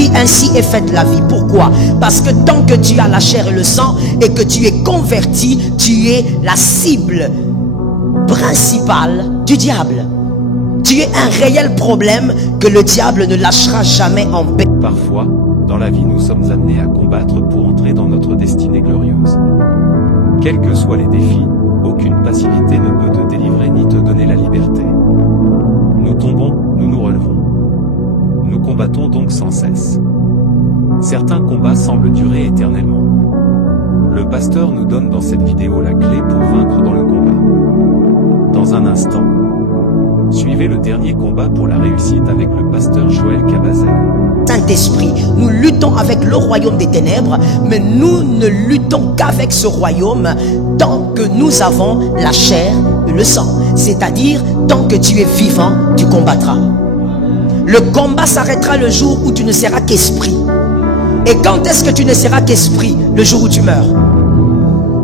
Oui, ainsi est faite la vie. Pourquoi? Parce que tant que tu as la chair et le sang et que tu es converti, tu es la cible principale du diable. Tu es un réel problème que le diable ne lâchera jamais en paix. Parfois, dans la vie, nous sommes amenés à combattre pour entrer dans notre destinée glorieuse. Quels que soient les défis, aucune passivité ne peut te délivrer ni te donner la liberté. Nous tombons, nous nous relevons. Nous combattons donc sans cesse. Certains combats semblent durer éternellement. Le pasteur nous donne dans cette vidéo la clé pour vaincre dans le combat. Dans un instant, suivez le dernier combat pour la réussite avec le pasteur Joël Cabazel. Saint-Esprit, nous luttons avec le royaume des ténèbres, mais nous ne luttons qu'avec ce royaume tant que nous avons la chair et le sang. C'est-à-dire, tant que tu es vivant, tu combattras. Le combat s'arrêtera le jour où tu ne seras qu'esprit. Et quand est-ce que tu ne seras qu'esprit? Le jour où tu meurs.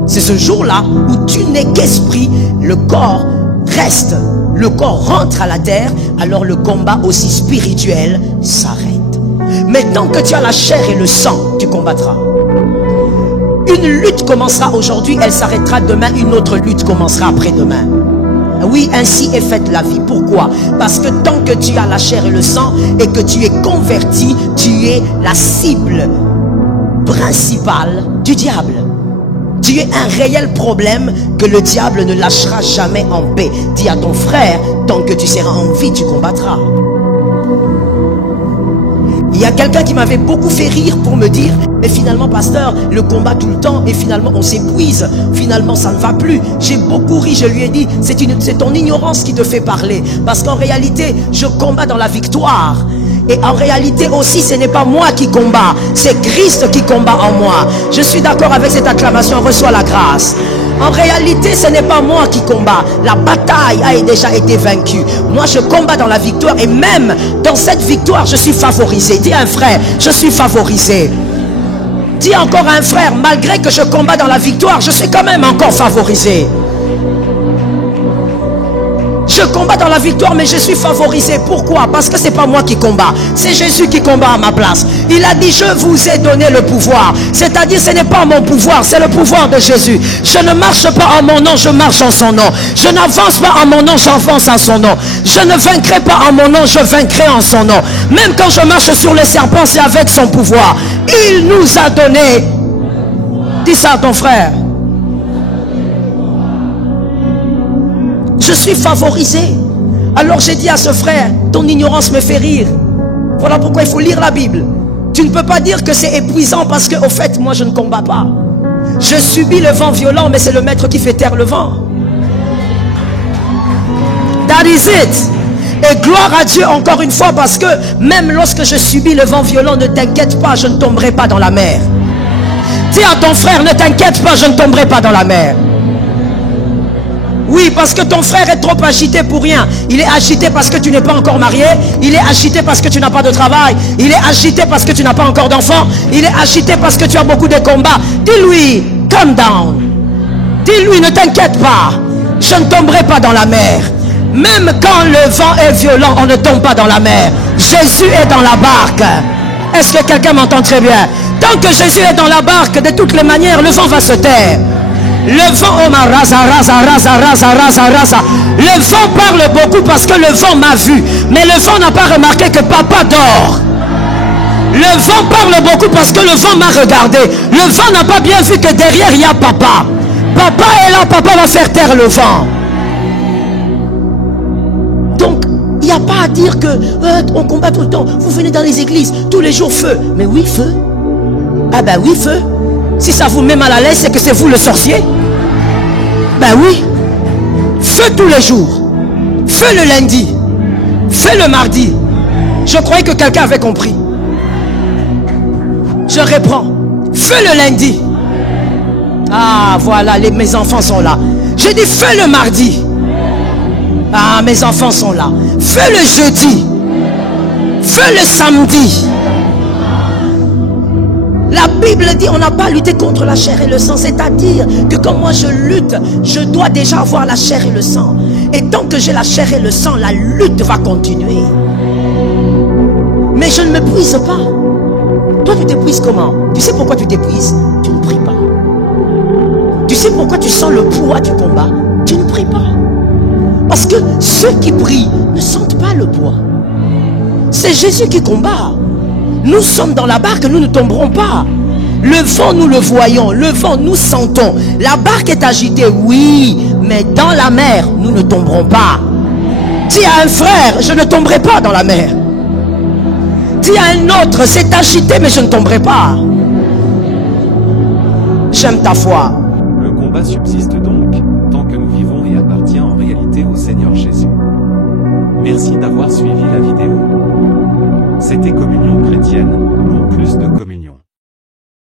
C'est ce jour-là où tu n'es qu'esprit, le corps reste, le corps rentre à la terre, alors le combat aussi spirituel s'arrête. Mais tant que tu as la chair et le sang, tu combattras. Une lutte commencera aujourd'hui, elle s'arrêtera demain, une autre lutte commencera après-demain. Oui, ainsi est faite la vie. Pourquoi? Parce que tant que tu as la chair et le sang et que tu es converti, tu es la cible principale du diable. Tu es un réel problème que le diable ne lâchera jamais en paix. Dis à ton frère, tant que tu seras en vie, tu combattras. Il y a quelqu'un qui m'avait beaucoup fait rire pour me dire, mais finalement pasteur, le combat tout le temps et finalement on s'épuise, finalement ça ne va plus. J'ai beaucoup ri, je lui ai dit, c'est ton ignorance qui te fait parler, parce qu'en réalité je combats dans la victoire. Et en réalité aussi, ce n'est pas moi qui combat, c'est Christ qui combat en moi. Je suis d'accord avec cette acclamation, reçois la grâce. En réalité, ce n'est pas moi qui combat. La bataille a déjà été vaincue. Moi, je combats dans la victoire. Et même dans cette victoire, je suis favorisé. Dis à un frère, je suis favorisé. Dis encore à un frère, malgré que je combats dans la victoire, je suis quand même encore favorisé. Je combats dans la victoire, mais je suis favorisé. Pourquoi? Parce que c'est pas moi qui combat, c'est Jésus qui combat à ma place. Il a dit, je vous ai donné le pouvoir. C'est-à-dire, ce n'est pas mon pouvoir, c'est le pouvoir de Jésus. Je ne marche pas en mon nom, je marche en son nom. Je n'avance pas en mon nom, j'avance en son nom. Je ne vaincrai pas en mon nom, je vaincrai en son nom. Même quand je marche sur les serpents, c'est avec son pouvoir. Il nous a donné. Dis ça à ton frère. Je suis favorisé. Alors j'ai dit à ce frère, ton ignorance me fait rire. Voilà pourquoi il faut lire la Bible. Tu ne peux pas dire que c'est épuisant parce que au fait, moi je ne combats pas. Je subis le vent violent, mais c'est le maître qui fait taire le vent. That is it. Et gloire à Dieu encore une fois, parce que même lorsque je subis le vent violent, ne t'inquiète pas, je ne tomberai pas dans la mer. Dis à ton frère, ne t'inquiète pas, je ne tomberai pas dans la mer. Oui, parce que ton frère est trop agité pour rien. Il est agité parce que tu n'es pas encore marié. Il est agité parce que tu n'as pas de travail. Il est agité parce que tu n'as pas encore d'enfant. Il est agité parce que tu as beaucoup de combats. Dis-lui, calm down. Dis-lui, ne t'inquiète pas. Je ne tomberai pas dans la mer. Même quand le vent est violent, on ne tombe pas dans la mer. Jésus est dans la barque. Est-ce que quelqu'un m'entend très bien? Tant que Jésus est dans la barque, de toutes les manières, le vent va se taire. Le vent, oh ma rasa. Le vent parle beaucoup parce que le vent m'a vu. Mais le vent n'a pas remarqué que papa dort. Le vent parle beaucoup parce que le vent m'a regardé. Le vent n'a pas bien vu que derrière il y a papa. Papa est là, papa va faire taire le vent. Donc, il n'y a pas à dire que on combat tout le temps. Vous venez dans les églises, tous les jours feu. Mais oui, feu. Ah ben oui, feu. Si ça vous met mal à l'aise, c'est que c'est vous le sorcier. Ben oui. Feu tous les jours. Feu le lundi. Feu le mardi. Je croyais que quelqu'un avait compris. Je reprends. Feu le lundi. Ah voilà, mes enfants sont là. Je dis feu le mardi. Ah, mes enfants sont là. Feu le jeudi. Feu le samedi. La Bible dit on n'a pas lutté contre la chair et le sang. C'est-à-dire que quand moi je lutte, je dois déjà avoir la chair et le sang. Et tant que j'ai la chair et le sang, la lutte va continuer. Mais je ne m'épuise pas. Toi, tu t'épuises comment? Tu sais pourquoi tu t'épuises? Tu ne pries pas. Tu sais pourquoi tu sens le poids du combat? Tu ne pries pas. Parce que ceux qui prient ne sentent pas le poids. C'est Jésus qui combat. Nous sommes dans la barque, nous ne tomberons pas. Le vent, nous le voyons. Le vent, nous sentons. La barque est agitée, oui. Mais dans la mer, nous ne tomberons pas. Dis à un frère, je ne tomberai pas dans la mer. Dis à un autre, c'est agité, mais je ne tomberai pas. J'aime ta foi. Le combat subsiste donc, tant que nous vivons et appartient en réalité au Seigneur Jésus. Merci d'avoir suivi la vidéo. C'était Communion chrétienne, pour plus de communion.